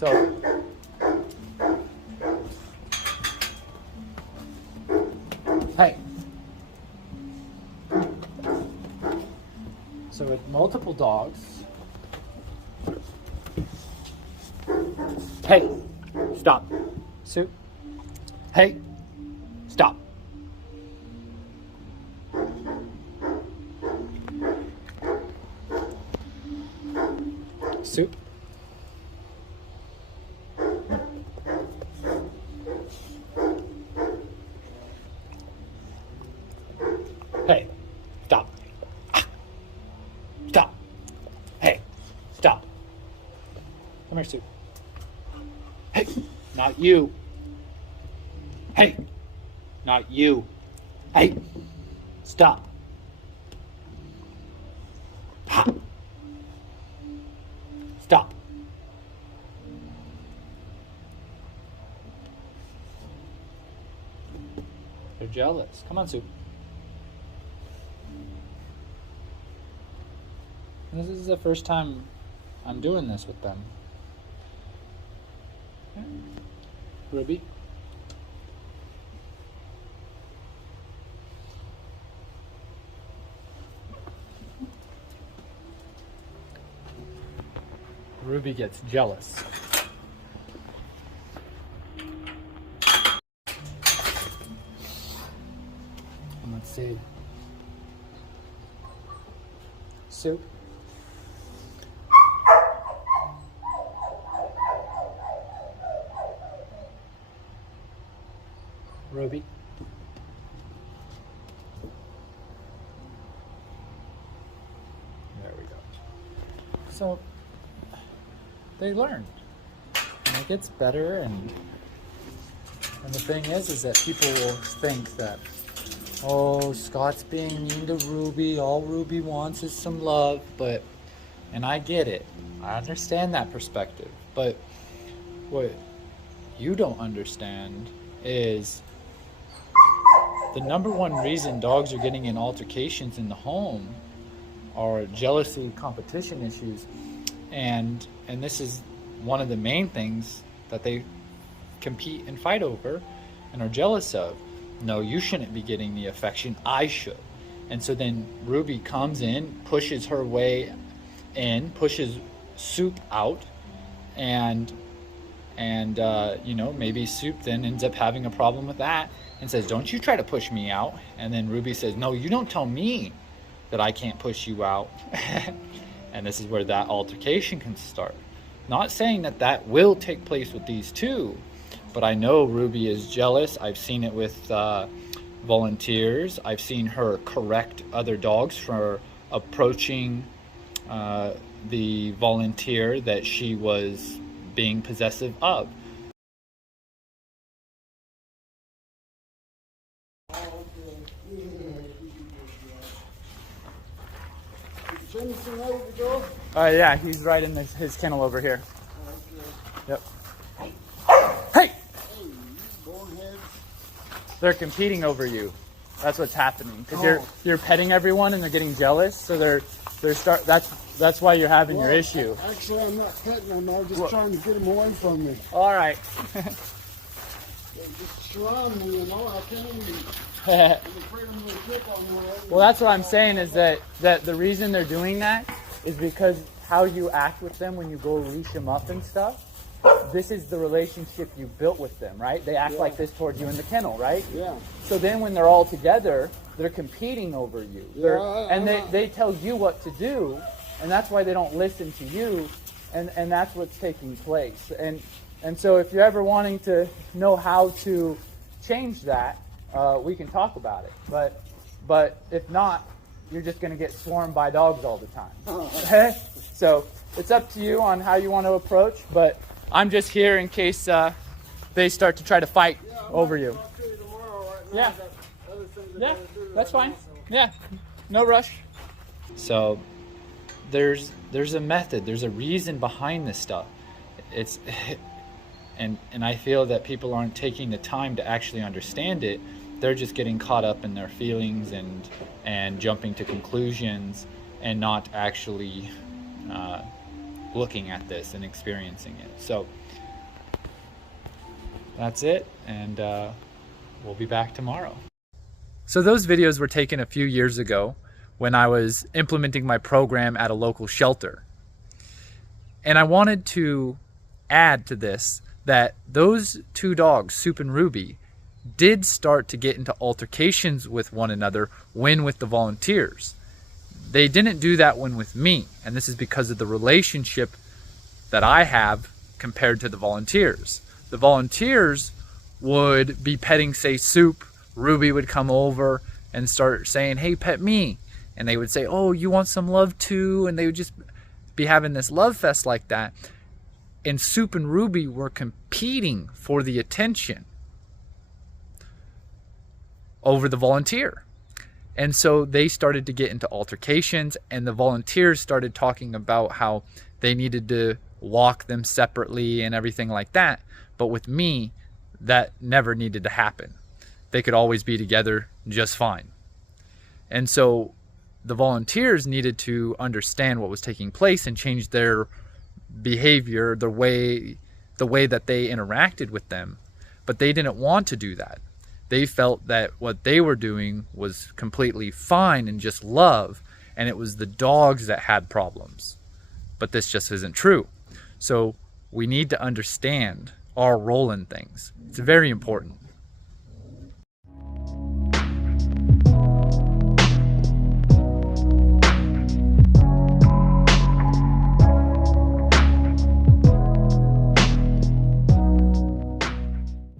So hey. So with multiple dogs, hey, stop. Sue, hey, stop. Sue. Hey, stop. Stop. Hey, stop. Come here, Sue. Hey, not you. Hey, not you. Hey, stop. Ha. Stop. They're jealous. Come on, Sue. This is the first time I'm doing this with them. Okay. Ruby. Ruby gets jealous. And let's see. Sue. Ruby. There we go. So they learn, and it gets better. And the thing is that people will think that, oh, Scott's being mean to Ruby. All Ruby wants is some love. And I get it. I understand that perspective. But what you don't understand is the number one reason dogs are getting in altercations in the home are jealousy, competition issues, and this is one of the main things that they compete and fight over and are jealous of. No, you shouldn't be getting the affection, I should. And so then Ruby comes in, pushes her way in, pushes Soup out, and maybe Soup then ends up having a problem with that and says, don't you try to push me out. And then Ruby says, no, you don't tell me that I can't push you out. And this is where that altercation can start. Not saying that that will take place with these two, but I know Ruby is jealous. I've seen it with volunteers. I've seen her correct other dogs for approaching the volunteer that she was being possessive of. Yeah, he's right in his kennel over here. Yep. Hey! They're competing over you. That's what's happening. Because you're petting everyone and they're getting jealous. So that's why you're having your issue. Actually, I'm not petting them. I'm just trying to get them away from me. All right. They just surround me, I can't even. I'm afraid I'm going to trip on them. Well, that's what I'm saying is that the reason they're doing that is because how you act with them when you go leash them up and stuff. This is the relationship you built with them, right? They act like this towards you in the kennel, right? Yeah. So then when they're all together, they're competing over you. They tell you what to do, and that's why they don't listen to you, and that's what's taking place. And so if you're ever wanting to know how to change that, we can talk about it. But if not, you're just going to get swarmed by dogs all the time. So it's up to you on how you want to approach, but I'm just here in case they start to try to fight over you. Yeah. Yeah, that's fine. Yeah, no rush. So there's a method, there's a reason behind this stuff. And I feel that people aren't taking the time to actually understand it. They're just getting caught up in their feelings and jumping to conclusions and not actually looking at this and experiencing it. So that's it, and we'll be back tomorrow. So those videos were taken a few years ago when I was implementing my program at a local shelter. And I wanted to add to this that those two dogs, Soup and Ruby, did start to get into altercations with one another when with the volunteers. They didn't do that when with me, and this is because of the relationship that I have compared to the volunteers. The volunteers would be petting, say, Soup. Ruby would come over and start saying, hey, pet me. And they would say, oh, you want some love too? And they would just be having this love fest like that. And Soup and Ruby were competing for the attention over the volunteer. And so they started to get into altercations, and the volunteers started talking about how they needed to walk them separately and everything like that. But with me, that never needed to happen. They could always be together just fine. And so the volunteers needed to understand what was taking place and change their behavior, the way that they interacted with them. But they didn't want to do that. They felt that what they were doing was completely fine and just love, and it was the dogs that had problems. But this just isn't true. So we need to understand our role in things. It's very important.